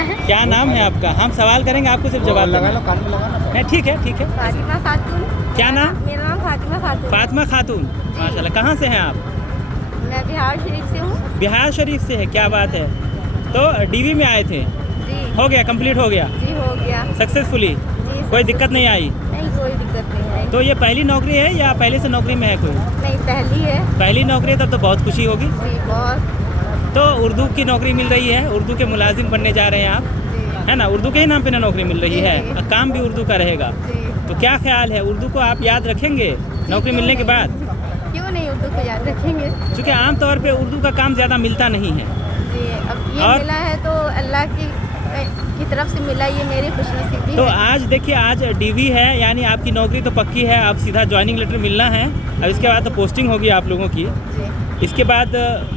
है। क्या नाम है आपका? हम सवाल करेंगे, आपको सिर्फ जवाब देना है। नहीं, ठीक है, ठीक है। फातिमा खातून। क्या नाम? मेरा नाम फातिमा खातून। फातिमा खातून, माशाल्लाह। कहाँ से हैं आप? मैं बिहार शरीफ से हूँ। बिहार शरीफ से है, क्या बात है। तो डीवी में आए थे, जी हो गया, कंप्लीट हो गया जी, हो गया सक्सेसफुली? जी। कोई दिक्कत नहीं आई? नहीं, कोई दिक्कत नहीं आई। तो ये पहली नौकरी है या पहले से नौकरी में है कोई? नहीं, पहली है। पहली नौकरी है, तब तो बहुत खुशी होगी। जी, बहुत। तो उर्दू की नौकरी मिल रही है, उर्दू के मुलाजिम बनने जा रहे हैं आप, जी है ना? उर्दू के ही नाम पे ना नौकरी मिल रही जी, है, जी। और काम भी उर्दू का रहेगा। जी। तो क्या ख्याल है, उर्दू को आप याद रखेंगे नौकरी मिलने के बाद? क्यों नहीं, उर्दू को याद रखेंगे। क्योंकि आमतौर पे उर्दू का काम ज़्यादा मिलता नहीं है। जी, अब ये और? मिला है तो अल्लाह की तरफ से मिला, ये मेरी खुशनसीबी तो है। आज देखिए, आज डीवी है, यानी आपकी नौकरी तो पक्की है, आप सीधा ज्वाइनिंग लेटर मिलना है। अब इसके बाद तो पोस्टिंग होगी आप लोगों की। जी। इसके बाद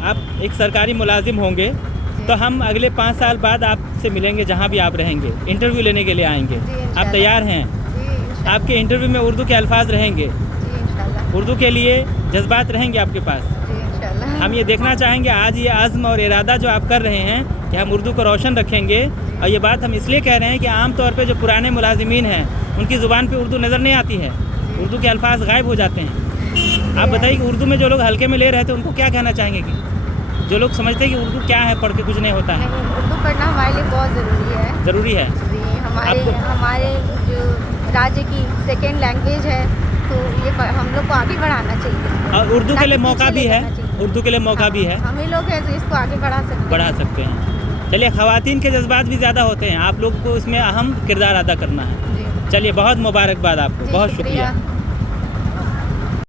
आप एक सरकारी मुलाजिम होंगे। तो हम अगले 5 साल बाद आपसे मिलेंगे, जहाँ भी आप रहेंगे, इंटरव्यू लेने के लिए आएंगे। जी, आप इंशाल्लाह। तैयार हैं? जी, इंशाल्लाह। आपके इंटरव्यू में उर्दू के अल्फाज रहेंगे, जी, इंशाल्लाह। उर्दू के लिए जज्बात रहेंगे आपके पास। जी, इंशाल्लाह। हम ये देखना चाहेंगे आज ये आज़्म और इरादा जो आप कर रहे हैं कि हम उर्दू को रोशन रखेंगे। और ये बात हम इसलिए कह रहे हैं कि आम तौर पे जो पुराने मुलाजिमीन हैं, उनकी ज़ुबान पे उर्दू नज़र नहीं आती है, उर्दू के अल्फाज गायब हो जाते हैं। आप बताइए कि उर्दू में जो लोग हल्के में ले रहे थे, उनको क्या कहना चाहेंगे? कि जो लोग समझते हैं कि उर्दू क्या है, पढ़ के कुछ नहीं होता है। नहीं, उर्दू पढ़ना हमारे लिए बहुत ज़रूरी है। ज़रूरी है। जी, हमारे आपको- हमारे जो राज्य की सेकेंड लैंग्वेज है, तो ये हम लोग को आगे बढ़ाना चाहिए। और उर्दू के लिए मौका भी है, उर्दू के लिए मौका भी है, हम ही लोग हैं तो इसको आगे बढ़ा सकते हैं। बढ़ा सकते हैं। चलिए, ख़वातीन के जज्बात भी ज़्यादा होते हैं, आप लोग को इसमें अहम किरदार अदा करना है। जी। चलिए, बहुत मुबारकबाद आपको, जी, बहुत शुक्रिया।